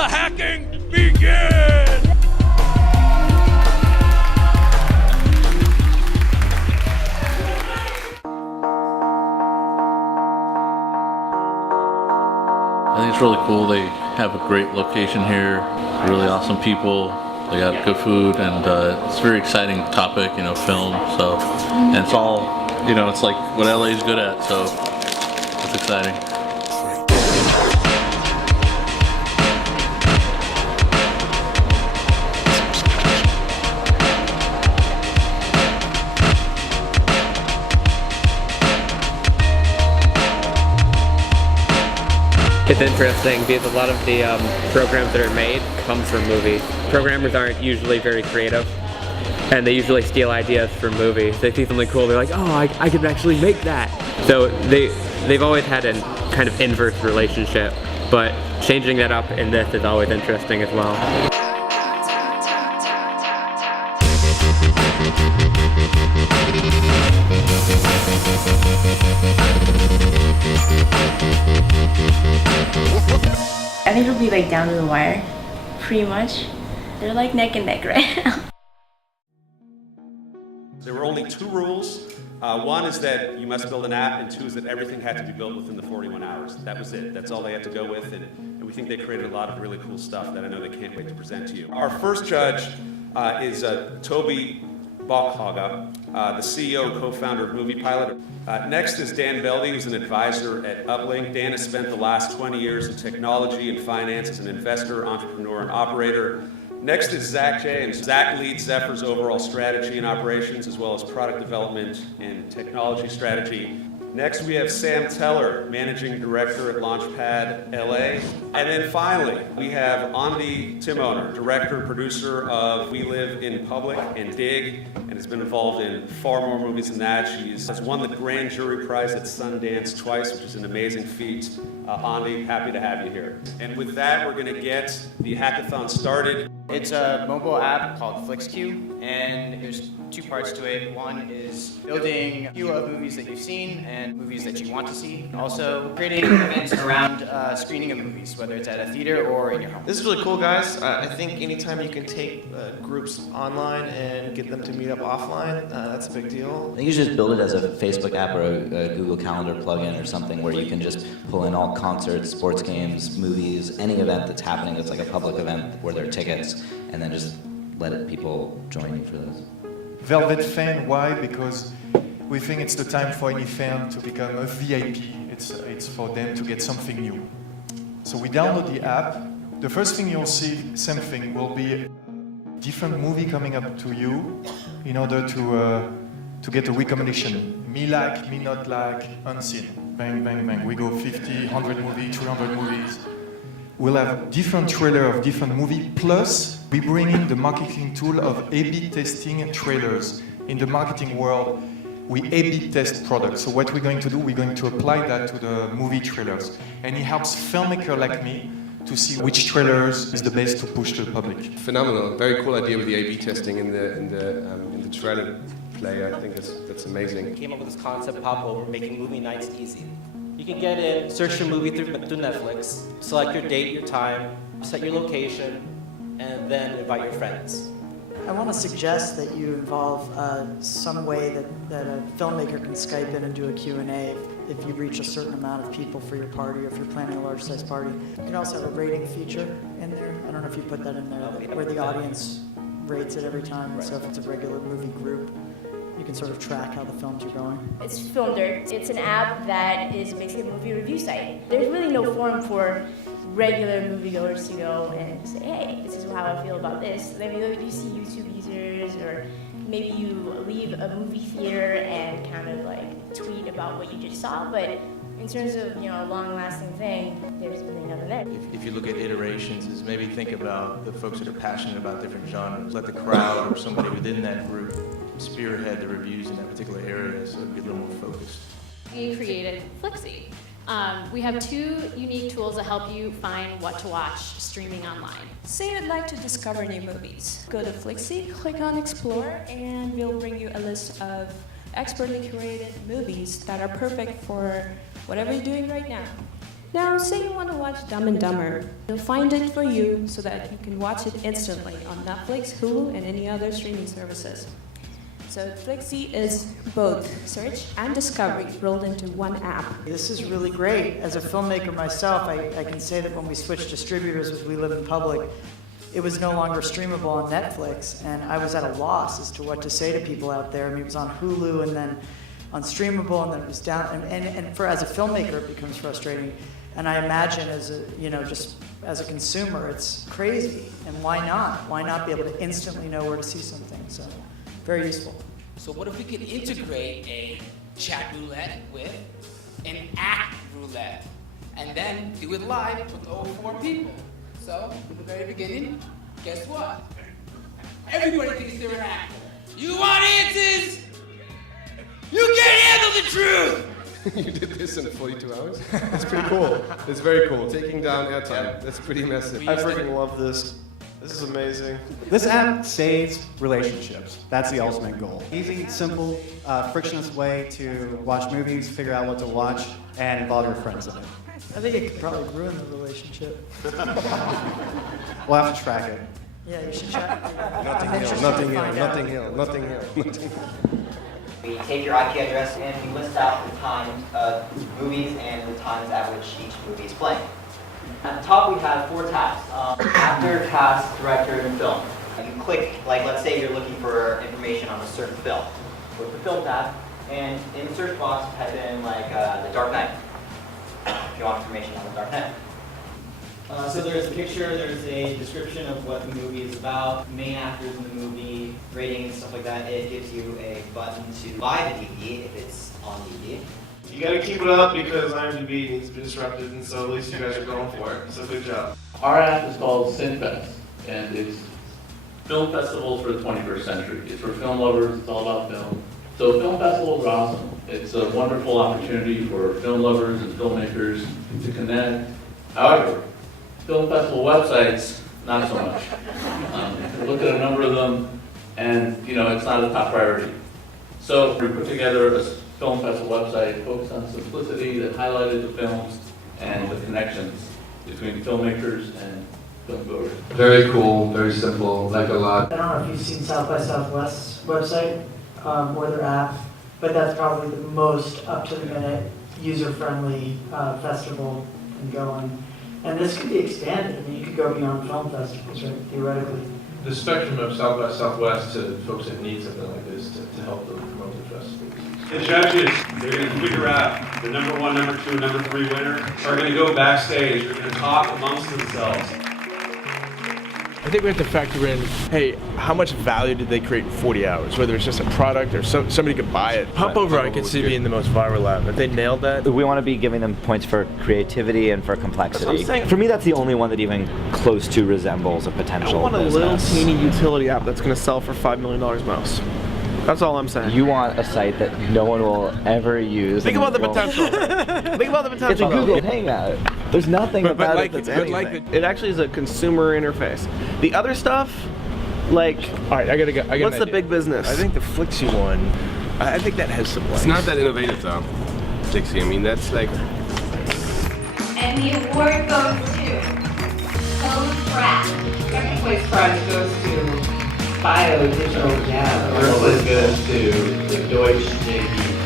the hacking begins! I think it's really cool. They have a great location here, really awesome people. They got good food, and it's a very exciting topic, you know, film. So, and it's all, you know, it's like what LA is good at. So, it's exciting. It's interesting because a lot of the programs that are made come from movies. Programmers aren't usually very creative, and they usually steal ideas from movies. They see something cool, they're like, oh, I could actually make that. So they've always had a kind of inverse relationship, but changing that up in this is always interesting as well. I think it'll be like down to the wire, pretty much. They're like neck and neck right now. There were only 2 rules. One is that you must build an app, and 2 is that everything had to be built within the 41 hours. That was it. That's all they had to go with, and we think they created a lot of really cool stuff that I know they can't wait to present to you. Our first judge is Toby Balkhaga, the CEO and co-founder of Movie Pilot. Next is Dan Beldy, who's an advisor at Uplink. Dan has spent the last 20 years in technology and finance as an investor, entrepreneur, and operator. Next is Zach James. Zach leads Zephyr's overall strategy and operations, as well as product development and technology strategy. Next, we have Sam Teller, Managing Director at Launchpad LA. And then finally, we have Andi Timoner, Director and Producer of We Live in Public and Dig, and has been involved in far more movies than that. She has won the Grand Jury Prize at Sundance twice, which is an amazing feat. Andi, happy to have you here. And with that, we're going to get the hackathon started. It's a mobile app called Flix Q, and there's 2 parts to it. One is building a queue of movies that you've seen and movies that you want to see. Also, creating events around screening of movies, whether it's at a theater or in your home. This is really cool, guys. I think anytime you can take groups online and get them to meet up offline, that's a big deal. I think you should just build it as a Facebook app or a Google Calendar plugin or something where you can just pull in all concerts, sports games, movies, any event that's happening that's like a public event where there are tickets, and then just let people join you for those. Velvet fan, why? Because we think it's the time for any fan to become a VIP. It's for them to get something new. So we download the app. The first thing you'll see, same thing, will be a different movie coming up to you in order to get a recommendation. Me like, me not like, unseen. Bang, bang, bang. We go 50, 100 movies, 200 movies. We'll have different trailer of different movie, plus we bring in the marketing tool of A/B testing trailers. In the marketing world, we A/B test products. So what we're going to do, we're going to apply that to the movie trailers. And it helps filmmakers like me to see which trailers is the best to push to the public. Phenomenal, very cool idea with the A/B testing in the trailer play. I think that's amazing. Came up with this concept pop over making movie nights easy. You can get in, search your movie through Netflix, select your date, your time, set your location, and then invite your friends. I want to suggest that you involve some way that a filmmaker can Skype in and do a Q&A if you reach a certain amount of people for your party or if you're planning a large size party. You can also have a rating feature in there. I don't know if you put that in there, where the audience rates it every time. So if it's a regular movie group, you can sort of track how the films are going. It's Film Dirt. It's an app that is basically a movie review site. There's really no forum for regular moviegoers to go and say, hey, this is how I feel about this. I mean, you see YouTube users, or maybe you leave a movie theater and kind of like tweet about what you just saw, but in terms of, you know, a long-lasting thing, there's really nothing there. If you look at iterations, is maybe think about the folks that are passionate about different genres. Let the crowd or somebody within that group spearhead the reviews in that particular area, so it'd be a little more focused. We created Flixi. We have 2 unique tools that help you find what to watch streaming online. Say you'd like to discover new movies. Go to Flixi, click on Explore, and we'll bring you a list of expertly curated movies that are perfect for whatever you're doing right now. Now, say you want to watch Dumb and Dumber. They'll find it for you so that you can watch it instantly on Netflix, Hulu, and any other streaming services. So Flixi is both search and discovery rolled into one app. This is really great. As a filmmaker myself, I can say that when we switched distributors with We Live in Public, it was no longer streamable on Netflix, and I was at a loss as to what to say to people out there. I mean, it was on Hulu and then on streamable, and then it was down. And for as a filmmaker, it becomes frustrating. And I imagine as a, just as a consumer, it's crazy. And why not? Why not be able to instantly know where to see something? So, very useful. So what if we could integrate a chat roulette with an act roulette, and then do it live with all 4 people? So, in the very beginning, guess what? Everybody thinks they're an actor. You want answers? You can't handle the truth! You did this in 42 hours? That's pretty cool. It's very cool. Taking down airtime. That's pretty massive. I freaking love this. This is amazing. This app saves relationships. That's the ultimate goal. Easy, simple, frictionless way to watch movies, figure out what to watch, and involve your friends in it. I think it could probably ruin the relationship. We'll have to track it. Yeah, you should check. Nothing Hill. We take your IP address and we list out the times of movies and the times at which each movie is playing. At the top we have 4 tabs, actor, cast, director, and film. You click, like let's say you're looking for information on a certain film. Go to the film tab, and in the search box type in like The Dark Knight, if you want information on The Dark Knight. So there's a picture, there's a description of what the movie is about, main actors in the movie, ratings, stuff like that. It gives you a button to buy the DVD if it's on DVD. You gotta keep it up because IMDb needs to be disrupted, and so at least you guys are going for it. So good job. Our app is called CinFest, and it's film festivals for the 21st century. It's for film lovers, it's all about film. So film festivals are awesome. It's a wonderful opportunity for film lovers and filmmakers to connect. However, film festival websites, not so much. Look at a number of them, and it's not a top priority. So we put together a film festival website focused on simplicity that highlighted the films and the connections between filmmakers and film goers. Very cool, very simple, like a lot. I don't know if you've seen South by Southwest's website or their app, but that's probably the most up-to-the-minute, user-friendly festival and going. And this could be expanded. I mean, you could go beyond film festivals, right, theoretically. The spectrum of South by Southwest to folks that need something like this to help them promote the festival. The judges, they're going to figure out the number 1, number 2, number 3 winner are going to go backstage. They're going to talk amongst themselves. I think we have to factor in, hey, how much value did they create in 40 hours? Whether it's just a product or somebody could buy it. Hop Over, I could see being the most viral app. If they nailed that. We want to be giving them points for creativity and for complexity. For me, that's the only one that even close to resembles a potential I want a business. little teeny utility app that's going to sell for $5 million most. That's all I'm saying. You want a site that no one will ever use. Think about the potential. Think about the potential. It's a Google Hangout. There's nothing about it that's anything. It actually is a consumer interface. The other stuff, like, all right, I gotta go. What's the big business? I think the Flix Q one. I think that has some legs. It's not that innovative though, Dixie. I mean, that's like. And the award goes to Co.lab. Second place prize goes to Bio Digital Jazz. First place goes to the Deutsche JP